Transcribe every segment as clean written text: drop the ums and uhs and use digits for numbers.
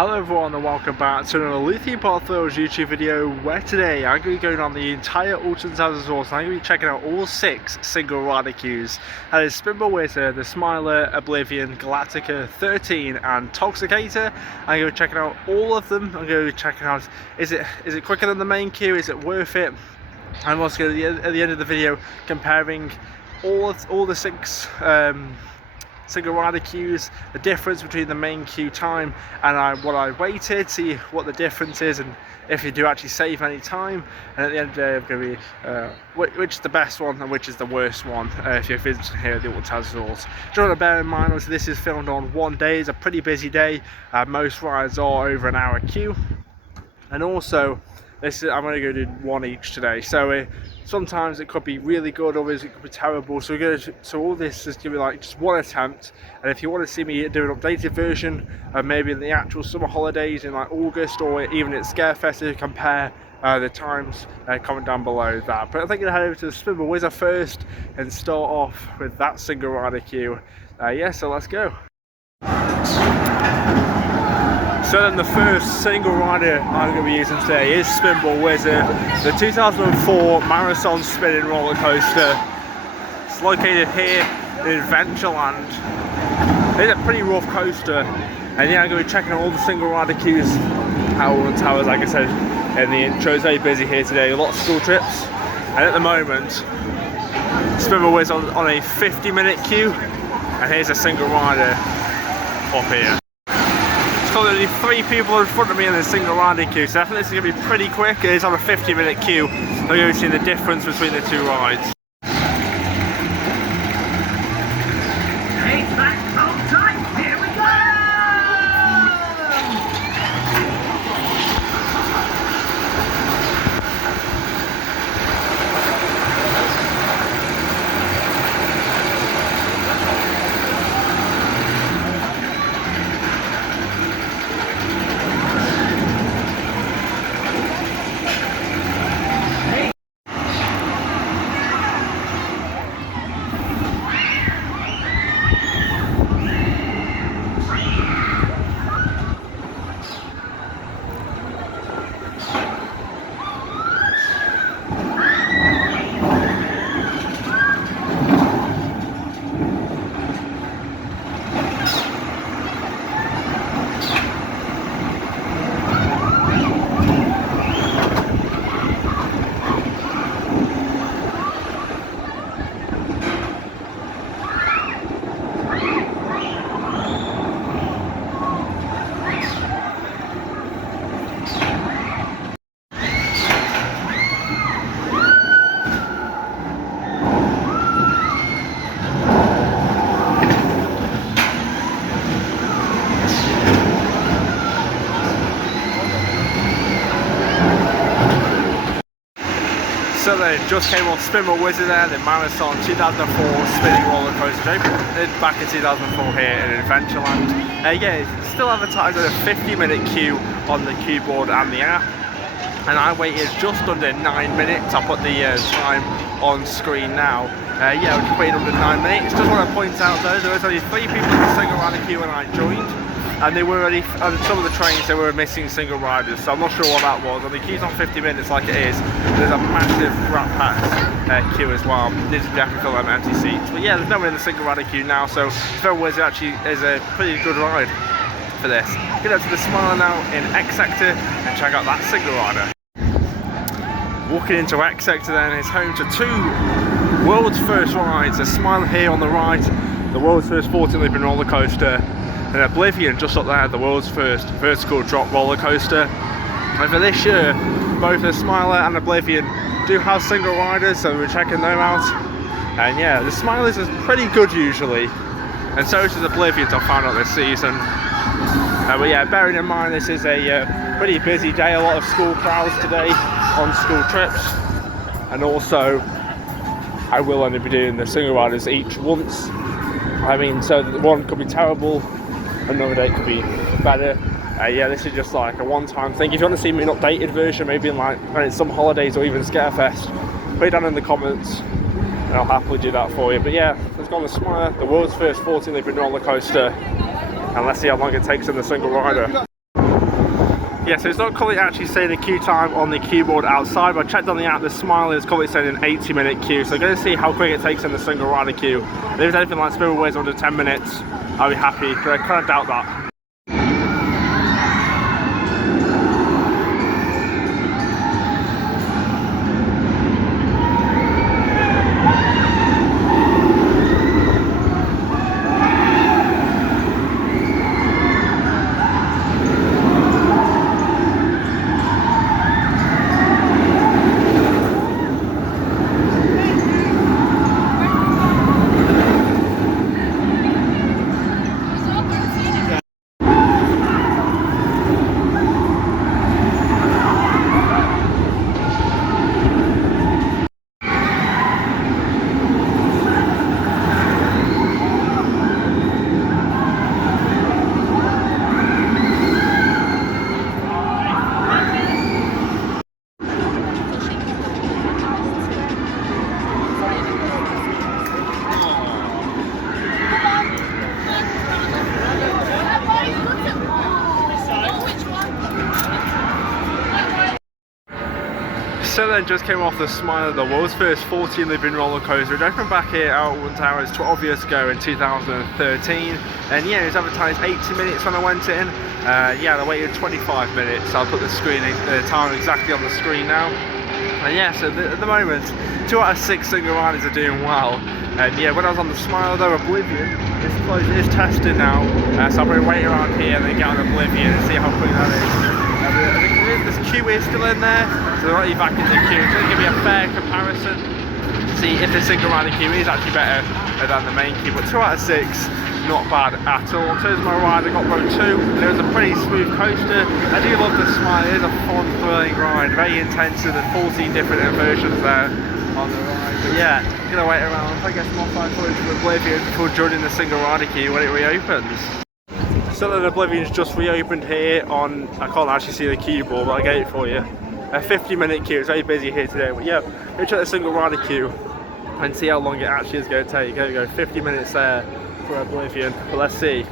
Hello everyone and welcome back to another Lithium Part Thrills YouTube video where today I'm going to be going on the entire Alton Towers resort and I'm going to be checking out all 6 single rider queues. That is Spinball Wizard, the Smiler, Oblivion, Galactica, 13 and Toxicator. I'm going to be checking out all of them. I'm going to be checking out, is it quicker than the main queue, is it worth it? I'm also going to, at the end of the video, comparing all the 6 single rider queues, the difference between the main queue time and what I waited, see what the difference is and if you do actually save any time. And at the end of the day I'm going to be which is the best one and which is the worst one if you're visiting here at the Alton Towers resort. Just want to bear in mind obviously this is filmed on one day. It's a pretty busy day. Most rides are over an hour queue, and also I'm going to go do one each today. So sometimes it could be really good, others it could be terrible. So all this is going to be like just one attempt. And if you want to see me do an updated version, maybe in the actual summer holidays in like August or even at Scarefest, to compare the times, comment down below that. But I think I'm going to head over to the Spinball Wizard first and start off with that single rider queue. Yeah, so let's go. So then the first single rider I'm going to be using today is Spinball Wizard, the 2004 marathon spinning roller coaster. It's located here in Adventureland. It's a pretty rough coaster, and yeah, I'm going to be checking out all the single rider queues at Alton Towers. Like I said in the intro, it's very busy here today, a lot of school trips, and at the moment Spinball Wizard on a 50-minute queue, and here's a single rider up here. Only 3 people in front of me in the single rider queue, so I think this is going to be pretty quick. It is on a 50-minute queue. I'm going to see the difference between the 2 rides. Hey, back on time. Here we go! So then just came off Spinball Wizard there, the Marathon 2004 spinning roller coaster, back in 2004 here in Adventureland. Yeah, it's still advertised at a 50-minute queue on the queue board and the app, and I waited just under 9 minutes. I'll put the time on screen now. Yeah, I just waited under 9 minutes. Just want to point out though, there was only 3 people in the single rider queue when I joined, and they were already, on some of the trains they were missing single riders, so I'm not sure what that was. And the queue's on 50 minutes like it is. There's a massive Rat Pack queue as well. This is definitely fill them empty seats. But yeah, there's no one in the single rider queue now, so Spinball Wizard actually is a pretty good ride for this. Get up to the Smiler now in X Sector and check out that single rider. Walking into X Sector then is home to 2 world's first rides. A Smiler here on the right, the world's first 14-looping roller coaster, and Oblivion just up there, the world's first vertical drop roller coaster. And for this year, both the Smiler and Oblivion do have single riders, so we're checking them out. And yeah, the Smilers is pretty good usually, and so is Oblivion, I found out this season. But yeah, bearing in mind this is a pretty busy day, a lot of school crowds today on school trips, and also I will only be doing the single riders each once. I mean, so one could be terrible, another day could be better. Yeah, this is just like a one-time thing. If you want to see me an updated version, maybe in like when it's some holidays or even Scarefest, put it down in the comments and I'll happily do that for you. But yeah, let's go on the Smiler, the world's first 14-looping roller coaster, and let's see how long it takes in the single rider. Yeah, so it's not currently actually saying the queue time on the keyboard outside, but I checked on the app, the Smile is currently saying an 80-minute queue, so I'm going to see how quick it takes in the single rider queue. If there's anything like Spiritways under 10 minutes, I'll be happy, but I kind of doubt that. So then just came off the Smile, the world's first 14 living roller coaster. It opened back here at Alton Towers 12 years ago in 2013, and yeah, it was advertised 80 minutes when I went in. Yeah, I waited 25 minutes. I'll put the time exactly on the screen now. And yeah, so at the moment, 2 out of 6 single riders are doing well. And yeah, when I was on the Smile though, Oblivion is closed, it is tested now. So I'll probably wait around here and then get on Oblivion and see how quick that is. I think this queue is still in there, so they're not back in the queue. It's going to give me a fair comparison to see if the single rider queue is actually better than the main queue. But 2 out of 6, not bad at all. In terms of my ride, I got row 2. It was a pretty smooth coaster. I do love the Smile. It is a fun, thrilling ride, very intensive. There's 14 different versions there on the ride. But yeah, gonna wait around. I get some more fine footage from Oblivion before joining the single rider queue when it reopens. So then Oblivion's just reopened here on, I can't actually see the keyboard, but I'll get it for you. A 50-minute queue, it's very busy here today, but yeah, we'll check the single rider queue and see how long it actually is going to take. There we go, 50 minutes there for Oblivion, but let's see.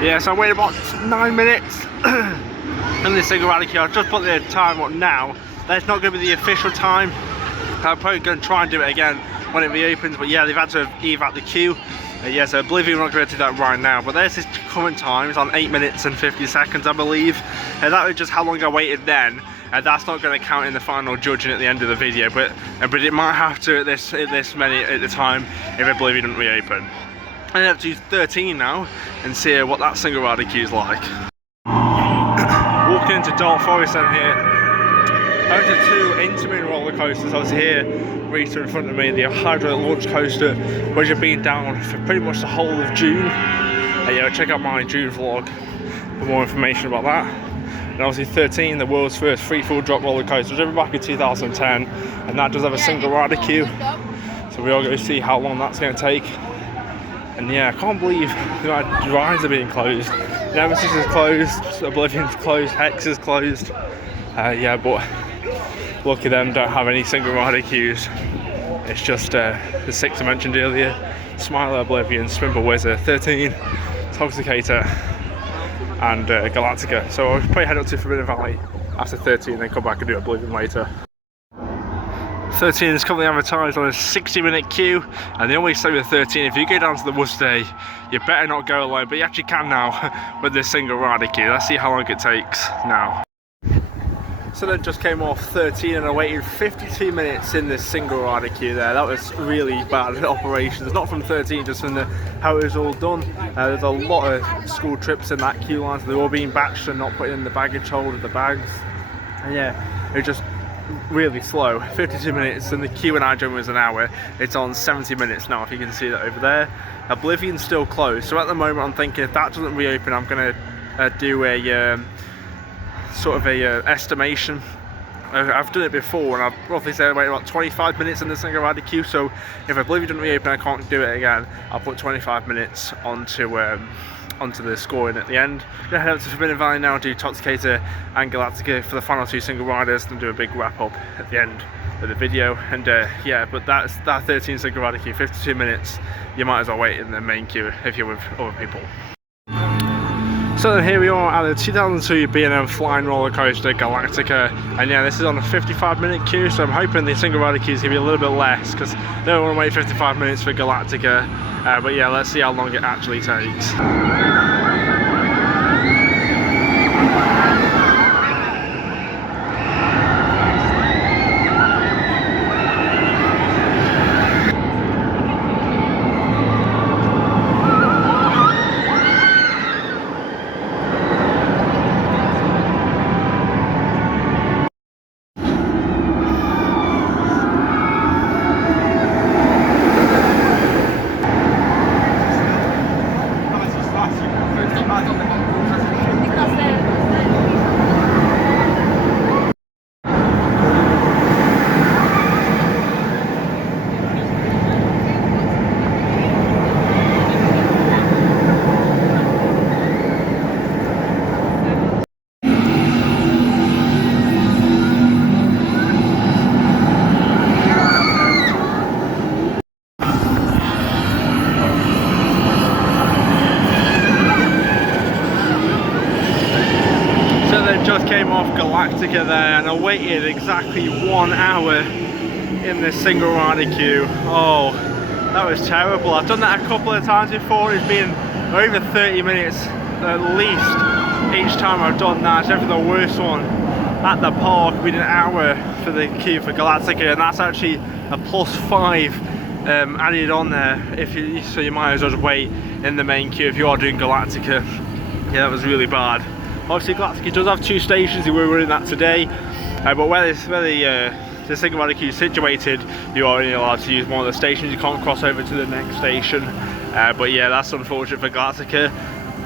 Yeah, so I waited about 9 minutes in the single rider queue. I've just put the time up now. That's not going to be the official time. I'm probably going to try and do it again when it reopens, but yeah, they've had to evac the queue. Yeah, so Oblivion, we're not going to do that right now, but there's this current time. It's on 8 minutes and 50 seconds, I believe. That was just how long I waited then. That's not going to count in the final judging at the end of the video, but it might have to at this many at the time if Oblivion doesn't reopen. I'm going to have to do 13 now and see what that single rider queue is like. Walking into Alton Towers here. I went to 2 Intamin roller coasters. I was here, Rita in front of me, the Hydro Launch Coaster, which have been down for pretty much the whole of June. Yeah, check out my June vlog for more information about that. And obviously 13, the world's first free-fall drop roller coaster, was opened back in 2010, and that does have a single rider queue. So we are going to see how long that's going to take. And yeah, I can't believe the rides are being closed. Nemesis is closed, Oblivion's closed, Hex is closed. Yeah, but lucky them, don't have any single rider queues. It's just the 6 I mentioned earlier, Smile, Oblivion, Spimble Wizard, 13, Toxicator, and Galactica. So I'll probably head up to Forbidden Valley after 13 and then come back and do Oblivion later. 13 is currently advertised on a 60-minute queue, and they always say with 13, if you go down to the Worcester, you better not go alone, but you actually can now with this single rider queue. Let's see how long it takes now. So then just came off 13 and I waited 52 minutes in this single rider queue there. That was really bad operations, not from 13, just from how it was all done. There's a lot of school trips in that queue line, so they're all being batched and not put in the baggage hold of the bags. And yeah, it was just really slow. 52 minutes and the queue in Iron was an hour. It's on 70 minutes now, if you can see that over there. Oblivion's still closed, so at the moment I'm thinking if that doesn't reopen, I'm going to do a sort of a estimation I've done it before, and I've roughly said wait about 25 minutes in the single rider queue. So if I believe it doesn't reopen, I can't do it again. I'll put 25 minutes onto the scoring at the end. Gonna head up to Forbidden Valley now, do Toxicator and Galactica for the final 2 single riders, and do a big wrap up at the end of the video. And yeah, but that's that 13 single rider queue, 52 minutes. You might as well wait in the main queue if you're with other people. So then here we are at the 2002 B&M Flying Roller Coaster Galactica, and yeah, this is on a 55-minute queue, so I'm hoping the single rider queue is going to be a little bit less, because I don't want to wait 55 minutes for Galactica, but yeah, let's see how long it actually takes. Just came off Galactica there, and I waited exactly 1 hour in this single rider queue. Oh, that was terrible. I've done that a couple of times before. It's been over 30 minutes at least each time I've done that. It's definitely the worst one at the park. We did an hour for the queue for Galactica, and that's actually a +5 added on there. So you might as well just wait in the main queue if you are doing Galactica. Yeah, that was really bad. Obviously Galactica does have 2 stations, we were running that today, but where the single rider queue is situated, you are only allowed to use one of the stations, you can't cross over to the next station, but yeah, that's unfortunate for Galactica.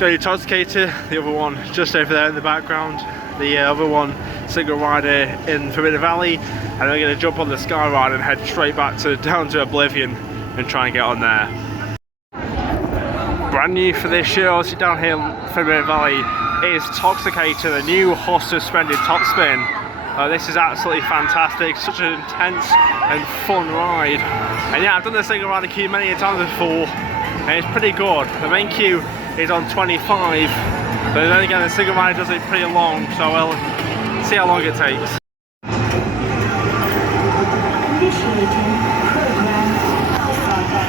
Go to Toxicator, the other one just over there in the background, the other one single rider in Forbidden Valley, and we're going to jump on the Sky Ride and head straight back down to Oblivion and try and get on there. Brand new for this year, obviously down here in Forbidden Valley, is Toxicator, the new horse suspended top spin. This is absolutely fantastic, such an intense and fun ride. And yeah, I've done the single rider queue many times before, and it's pretty good. The main queue is on 25, but then again the single rider does it pretty long, so we'll see how long it takes. Initiating program Alpha.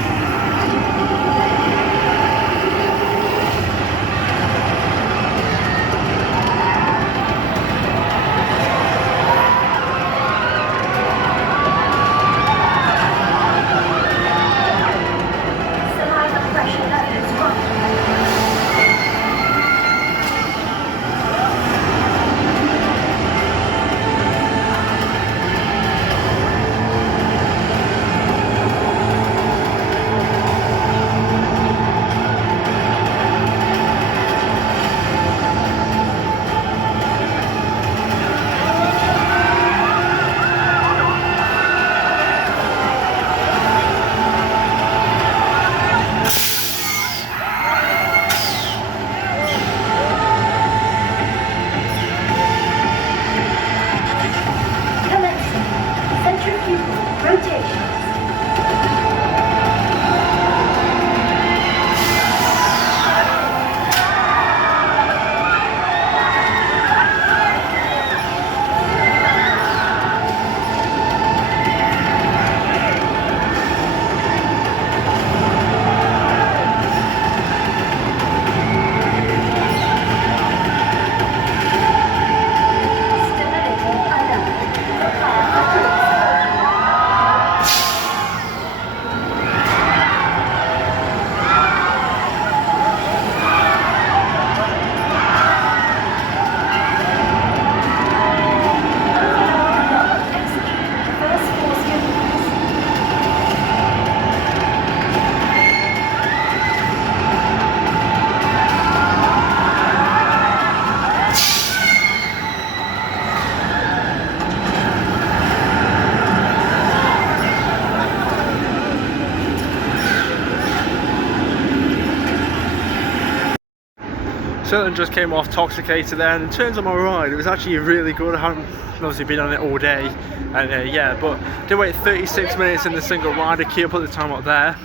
Certainly just came off Toxicator there, and in terms of my ride, it was actually really good. I haven't obviously been on it all day, and yeah, but did wait 36 minutes in the single rider queue, put the time up there.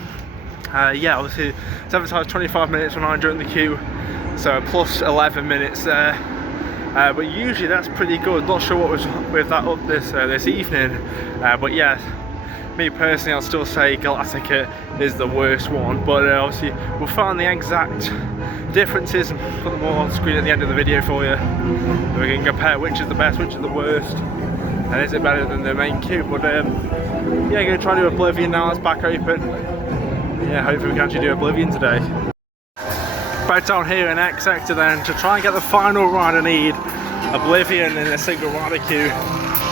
Yeah, obviously it's advertised 25 minutes when I'm during the queue, so plus 11 minutes there. But usually that's pretty good. Not sure what was with that up this evening, but yeah, me personally, I'll still say Galactica is the worst one. But obviously we'll find the exact differences and put them all on screen at the end of the video for you. We can compare which is the best, which is the worst, and is it better than the main queue. But yeah, gonna try to do Oblivion now. It's back open. Yeah, hopefully we can actually do Oblivion today. Back down here in X sector then to try and get the final ride I need, Oblivion in a single rider queue.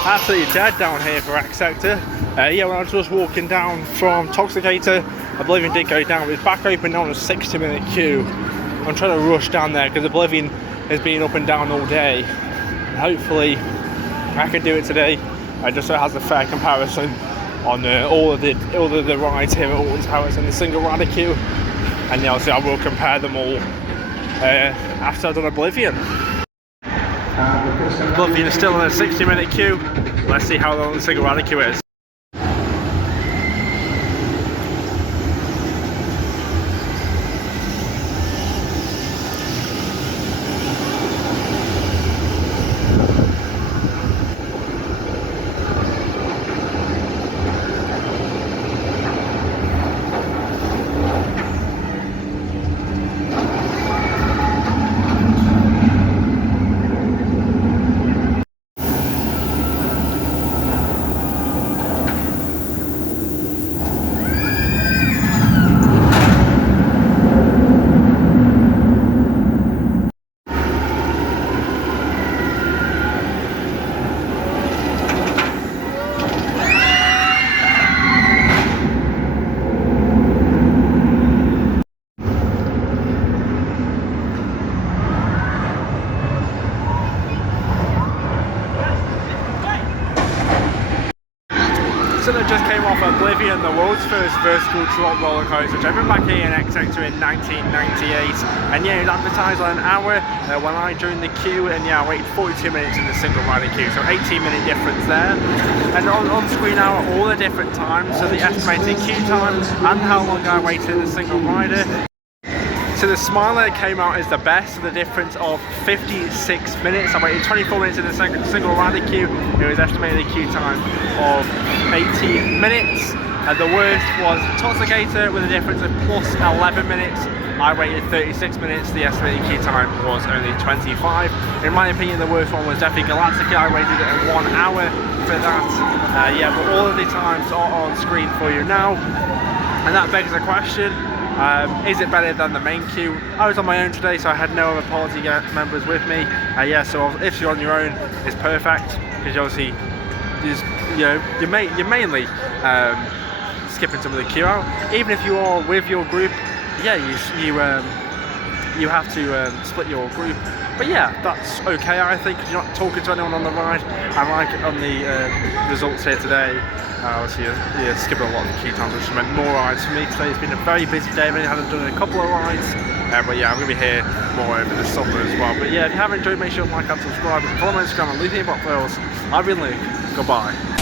Absolutely dead down here for X sector. Yeah, when I was just walking down from Toxicator, Oblivion did go down, but it's back open now on a 60-minute queue. I'm trying to rush down there because Oblivion has been up and down all day. And hopefully I can do it today, just so it has a fair comparison on all of the rides here at Alton Towers in the single rider queue. And yeah, obviously I will compare them all after I've done Oblivion. Oblivion is still in a 60-minute queue. Let's see how long the single rider queue is. So that just came off Oblivion, the world's first vertical drop roller coaster, which I've been back here in X Sector in 1998. And yeah, it was advertised on an hour when I joined the queue, and yeah, I waited 42 minutes in the single rider queue, so 18-minute difference there. And on screen now are all the different times, so the estimated queue time and how long I waited in the single rider. So the Smiler came out as the best, with a difference of 56 minutes. I waited 24 minutes in the single rider queue. It was estimated a queue time of 80 minutes. And the worst was Toxicator with a difference of plus 11 minutes. I waited 36 minutes. The estimated queue time was only 25. In my opinion, the worst one was definitely Galactica. I waited 1 hour for that. Yeah, but all of the times are on screen for you now. And that begs the question, is it better than the main queue? I was on my own today, so I had no other party members with me. Yeah, so if you're on your own, it's perfect, because obviously you're mainly skipping some of the queue out. Even if you are with your group, yeah, you have to split your group. But yeah, that's okay, I think, because you're not talking to anyone on the ride. And like on the results here today, obviously you're skipping a lot of the queue times, which meant more rides for me today. It's been a very busy day. I've only had done a couple of rides, but yeah, I'm going to be here more over the summer as well. But yeah, if you haven't enjoyed, make sure to like and subscribe. Follow my Instagram and leave me about Wales. I've been Luke. Goodbye.